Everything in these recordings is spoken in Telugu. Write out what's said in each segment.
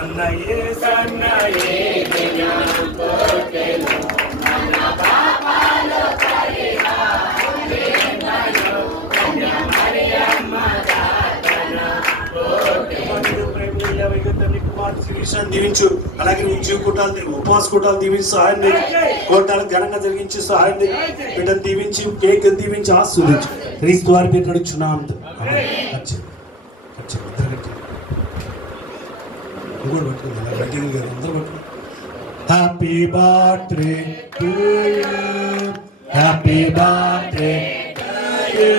అన్నయే సన్నయే దినాలు కోటెను మన పాపాలు పరిహారమేమయో కన్య మరియమ్మ దాతన కోటెను ప్రేమల వైగతని కుమార్ శ్రీశాన్ దీవించు. అలాగే ఉద్యోగ కూటాలు ఉపవాస కూటాలు దీవించి సహాయం కోటాలు ఘనంగా జరిగించి సహాయం బిడ్డను దీవించి కేక్ దీవించి ఆస్వాదించు. క్రీస్తు వారి పేరు నడుచున్నాం. Happy birthday to you, happy birthday to you,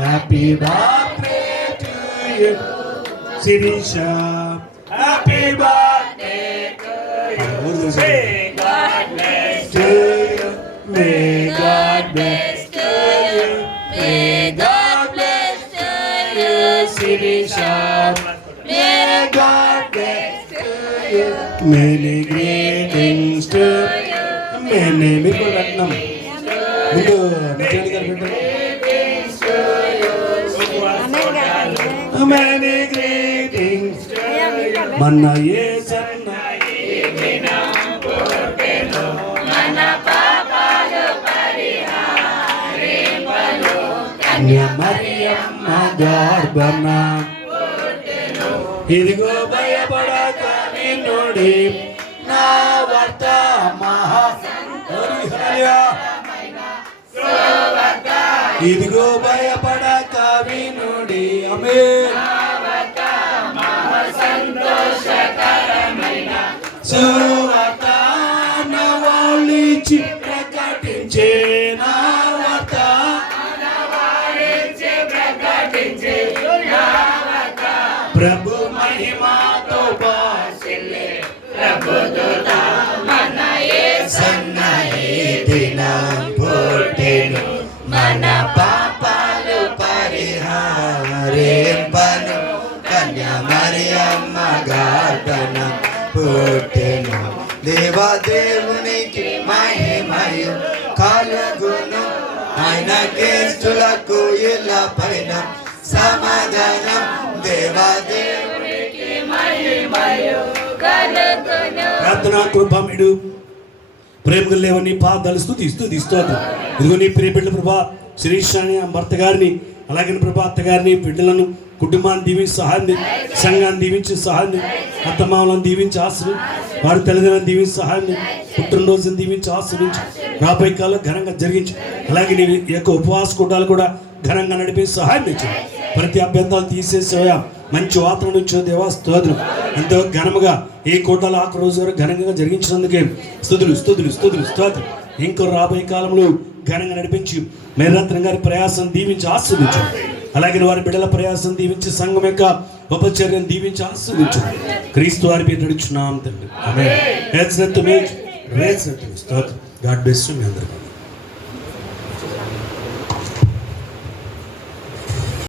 happy birthday to you Sirisha, happy birthday to you. May God bless to you, may God bless to you, may God bless to you Sirisha, may God bless to you. Many greetings to you. Many మీకు రత్నం ముందు మిత్రులు గారు greetings to you. Many greetings to you. మన యేసన్న దినం పుట్టెను మన పాపాలు పరిహారింపను కన్య మరియమ్మ గర్భన పుట్టెను. ఇదిగో భయపడక నిన్నుడి నా వార్త మహా ఇదిగో భయపడక వినుడి. ఆమేన్. సువార్త నవాళించి ప్రకటించే నా వార్త ప్రభు మహిమతో బాసిల్లే ప్రభుదూత మన యేసన్న ఈ దినం పుట్టెను మన పాపాలు పరిహారింపను కన్య మరియమ్మ గర్భన పుట్టెను. దేవాదేవునికి మహిమయు కలుగును ఆయన కేస్తులకు ఇళ్ళ పైన సమాధానం. దేవాదేవునికి మహిమయు కలుగును. ప్రార్థనా కృపమిడు ప్రేమగా లేవని పాదాలు స్తుతిస్తూ ఇదిగో నీ ప్రియ బిడ్డల ప్రభా శ్రీశాని భర్త గారిని అలాగే ప్రభా అత్త గారిని బిడ్డలను కుటుంబాన్ని దీవించి సహాయం, సంఘాన్ని దీవించి సహాయం, అత్తమామలను దీవించి ఆశ్రయం, వారి తల్లిదండ్రులను దీవించి సహాయం, పుట్టినరోజును దీవించి ఆశ్రయించు. రాబోయే కాలం ఘనంగా జరిగించు. అలాగే నీ యొక్క ఉపవాస కూటాలు కూడా ఘనంగా నడిపి సహాయం ఇచ్చు. ప్రతి అభ్యంతరాలు తీసేసేవా మంచి వాతావరణం ఇచ్చో దేవా స్తోత్రం. ఎంతో ఘనముగా ఏ కోటాలు ఆ రోజు వరకు ఘనంగా జరిగించినందుకే స్తుతులు స్తోత్రం. ఇంకో రాబోయే కాలంలో ఘనంగా నడిపించి మేరత్నం గారి ప్రయాసం దీవించి ఆస్వాదించు. అలాగే వారి బిడ్డల ప్రయాసం దీవించి సంఘం యొక్క ఉపచర్యను దీవించి ఆస్వాదించు. క్రీస్తు వారి పేరు నడుచున్నాం తండ్రి. ఆమేన్. స్తోత్రం. గాడ్ బ్లెస్ యు మీ అందరికీ.